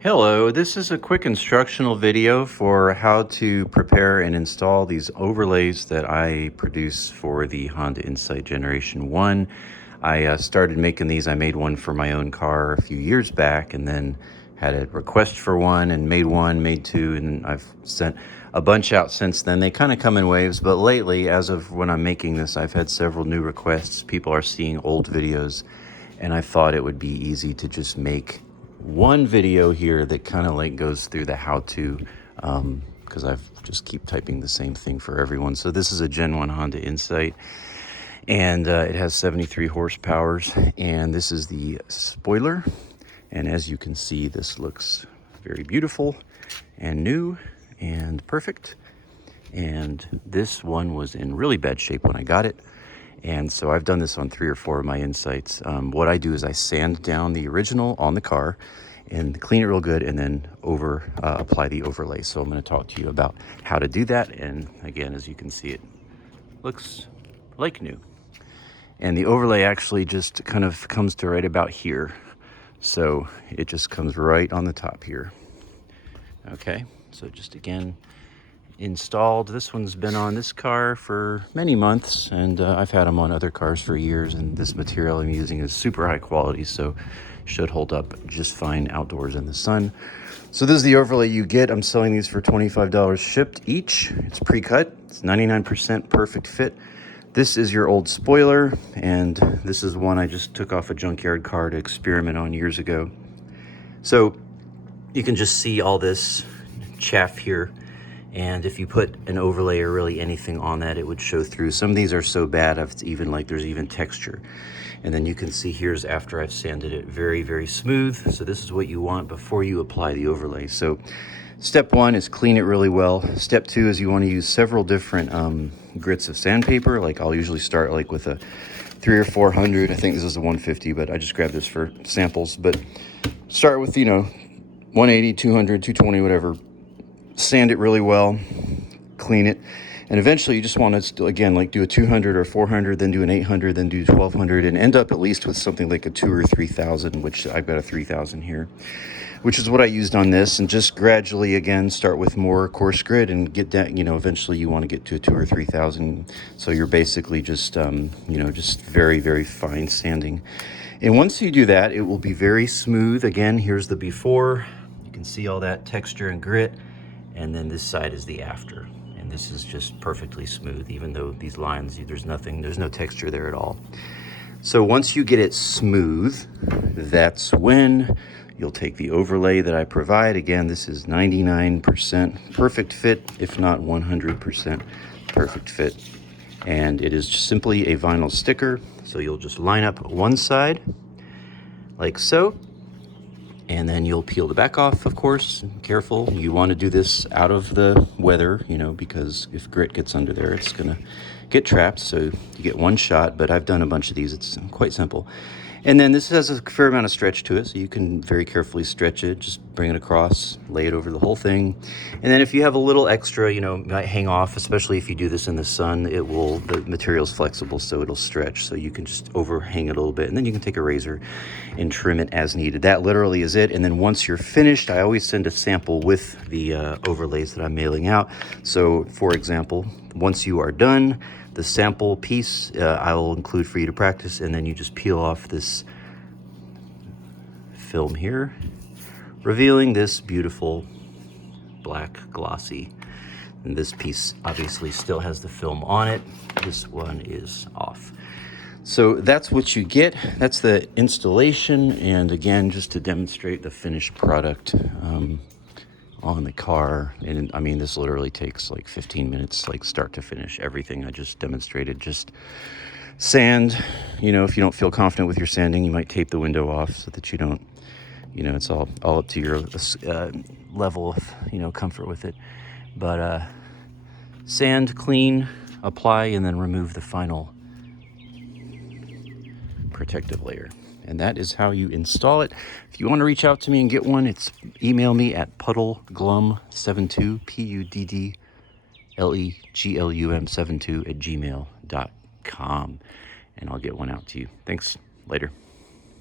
Hello, this is a quick instructional video for how to prepare and install these overlays that I produce for the Honda Insight Generation 1. I started making these. I made one for my own car a few years back and then had a request for one and made two, and I've sent a bunch out since then. They kind of come in waves, but lately, as of when I'm making this, I've had several new requests. People are seeing old videos, and I thought it would be easy to just make one video here that kind of like goes through the how-to, because I've just keep typing the same thing for everyone. So this is a Gen 1 Honda Insight, and it has 73 horsepower, and this is the spoiler. And as you can see, this looks very beautiful and new and perfect. And this one was in really bad shape when I got it. And so I've done this on 3 or 4 of my Insights. What I do is I sand down the original on the car and clean it real good, and then apply the overlay. So I'm going to talk to you about how to do that. And again, as you can see, it looks like new. And the overlay actually just kind of comes to right about here. So it just comes right on the top here. Okay, so just again, installed. This one's been on this car for many months, and I've had them on other cars for years, and this material I'm using is super high quality, so should hold up just fine outdoors in the sun. So this is the overlay you get. I'm selling these for $25 shipped each. It's pre-cut. It's 99% perfect fit. This is your old spoiler, and this is one I just took off a junkyard car to experiment on years ago. So you can just see all this chaff here. And if you put an overlay or really anything on that, it would show through. Some of these are so bad, it's even like there's even texture. And then you can see here's after I've sanded it, very, very smooth. So this is what you want before you apply the overlay. So step 1 is clean it really well. Step 2 is you want to use several different grits of sandpaper. Like I'll usually start like with a 300 or 400. I think this is a 150, but I just grabbed this for samples. But start with, 180, 200, 220, whatever. Sand it really well, clean it, and eventually you just want to, again, like do a 200 or 400, then do an 800, then do 1200, and end up at least with something like a 2,000 or 3,000, which I've got a 3,000 here, which is what I used on this. And just gradually, again, start with more coarse grit and get that, eventually you want to get to a 2,000 or 3,000. So you're basically just, just very, very fine sanding. And once you do that, it will be very smooth. Again, here's the before. You can see all that texture and grit. And then this side is the after. And this is just perfectly smooth, even though these lines, there's no texture there at all. So once you get it smooth, that's when you'll take the overlay that I provide. Again, this is 99% perfect fit, if not 100% perfect fit. And it is just simply a vinyl sticker. So you'll just line up one side like so. And then you'll peel the back off, of course. Careful, you want to do this out of the weather, because if grit gets under there, it's gonna get trapped. So you get one shot, but I've done a bunch of these. It's quite simple. And then this has a fair amount of stretch to it, so you can very carefully stretch it. Just bring it across, lay it over the whole thing. And then if you have a little extra, might hang off, especially if you do this in the sun, the material's flexible, so it'll stretch. So you can just overhang it a little bit, and then you can take a razor and trim it as needed. That literally is it. And then once you're finished, I always send a sample with the overlays that I'm mailing out. So for example, once you are done, the sample piece I will include for you to practice, and then you just peel off this film here, revealing this beautiful black glossy. And this piece obviously still has the film on it. This one is off. So that's what you get. That's the installation. And again, just to demonstrate the finished product on the car. And I mean, this literally takes like 15 minutes, like start to finish. Everything I just demonstrated. Just sand, if you don't feel confident with your sanding, you might tape the window off so that you don't, it's all up to your level of, comfort with it. But sand, clean, apply, and then remove the final protective layer. And that is how you install it. If you want to reach out to me and get one, email me at puddleglum72, PUDDLEGLUM72 @gmail.com, and I'll get one out to you. Thanks. Later.